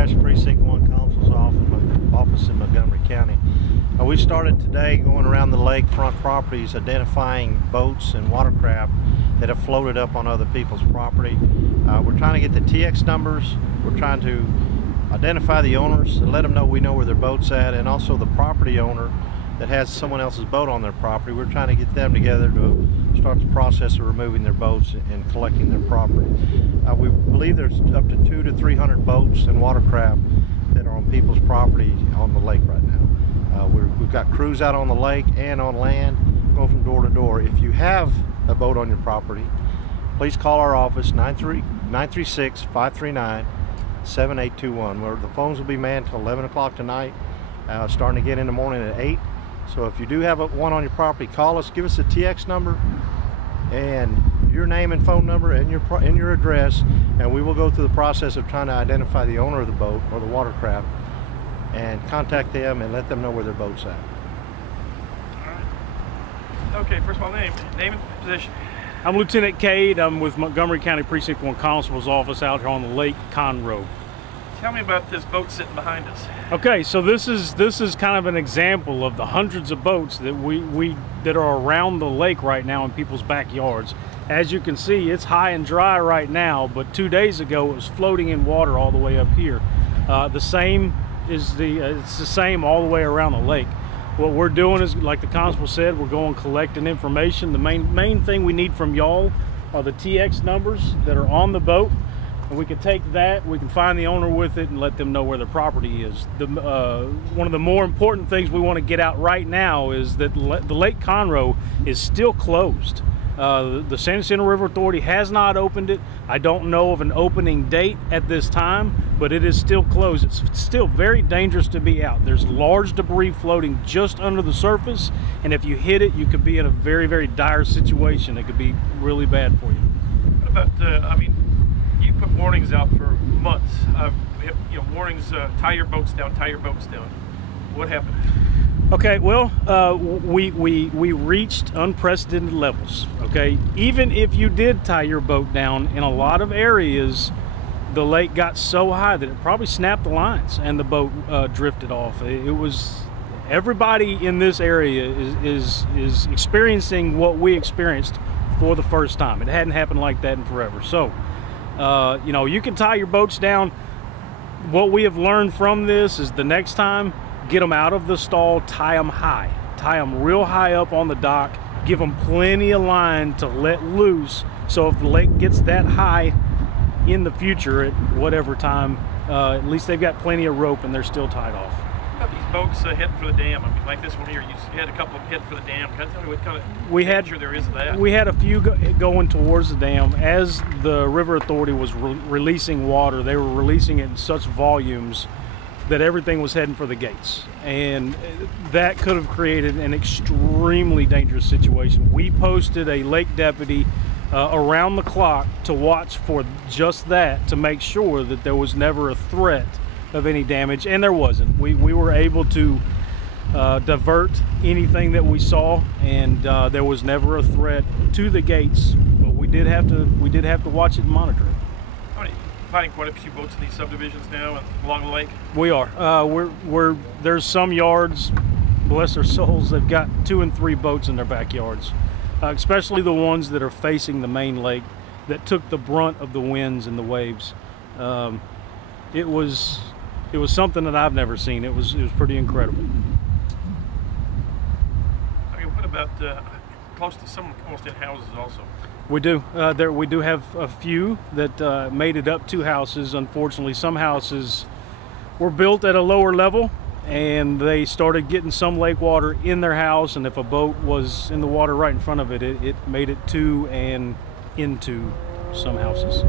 Cash, Precinct 1 Constable office in Montgomery County. We started today going around the lakefront properties identifying boats and watercraft that have floated up on other people's property. We're trying to get the TX numbers. We're trying to identify the owners and let them know we know where their boat's at, and also the property owner that has someone else's boat on their property. We're trying to get them together to start the process of removing their boats and collecting their property. We believe there's up to 200 to 300 boats and watercraft that are on people's property on the lake right now. We've got crews out on the lake and on land going from door to door. If you have a boat on your property, please call our office 936-539-7821, where the phones will be manned till 11 o'clock tonight, starting again in the morning at 8. So if you do have one on your property, call us, give us a TX number and your name and phone number and your address, and we will go through the process of trying to identify the owner of the boat or the watercraft and contact them and let them know where their boat's at. All right. Okay, first of all, name and position. I'm Lieutenant Cade. I'm with Montgomery County Precinct 1 Constable's office out here on the Lake Conroe. Tell me about this boat sitting behind us. Okay, so this is kind of an example of the hundreds of boats that that are around the lake right now in people's backyards. As you can see, it's high and dry right now, but 2 days ago it was floating in water all the way up here. It's the same all the way around the lake. What we're doing is, like the constable said, we're going collecting information. The main thing we need from y'all are the TX numbers that are on the boat, and we can take that, we can find the owner with it and let them know where their property is. One of the more important things we want to get out right now is that the Lake Conroe is still closed. The San Jacinto River Authority has not opened it. I don't know of an opening date at this time, but it is still closed. It's still very dangerous to be out. There's large debris floating just under the surface, and if you hit it, you could be in a very, very dire situation. It could be really bad for you. What about, I mean, you put warnings out for months. Warnings, tie your boats down, tie your boats down. What happened? Okay, well, we reached unprecedented levels, okay? Even if you did tie your boat down, in a lot of areas, the lake got so high that it probably snapped the lines and the boat drifted off. It was, everybody in this area is experiencing what we experienced for the first time. It hadn't happened like that in forever. So, you can tie your boats down. What we have learned from this is the next time, get them out of the stall, tie them high. Tie them real high up on the dock, give them plenty of line to let loose, so if the lake gets that high in the future at whatever time, at least they've got plenty of rope and they're still tied off. What about these boats heading for the dam? I mean, like this one here, you had a couple of heading for the dam. Can you tell me what kind of danger there is of that? We had a few going towards the dam. As the River Authority was releasing water, they were releasing it in such volumes that everything was heading for the gates, and that could have created an extremely dangerous situation. We posted a lake deputy around the clock to watch for just that, to make sure that there was never a threat of any damage, and there wasn't. We were able to divert anything that we saw, and there was never a threat to the gates, but we did have to watch it and monitor it. Finding quite a few boats in these subdivisions now and along the lake. We are. There's some yards, bless their souls, they've got 2 and 3 boats in their backyards, especially the ones that are facing the main lake that took the brunt of the winds and the waves. It was something that I've never seen. It was pretty incredible. I mean, what about close to some almost in houses also? We do. We do have a few that made it up to houses. Unfortunately, some houses were built at a lower level, and they started getting some lake water in their house, and if a boat was in the water right in front of it, it made it to and into some houses.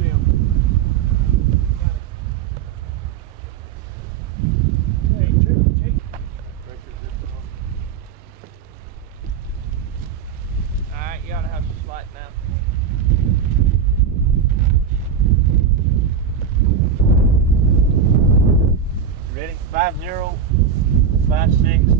Alright, you ought to have some slack now. Ready? 5056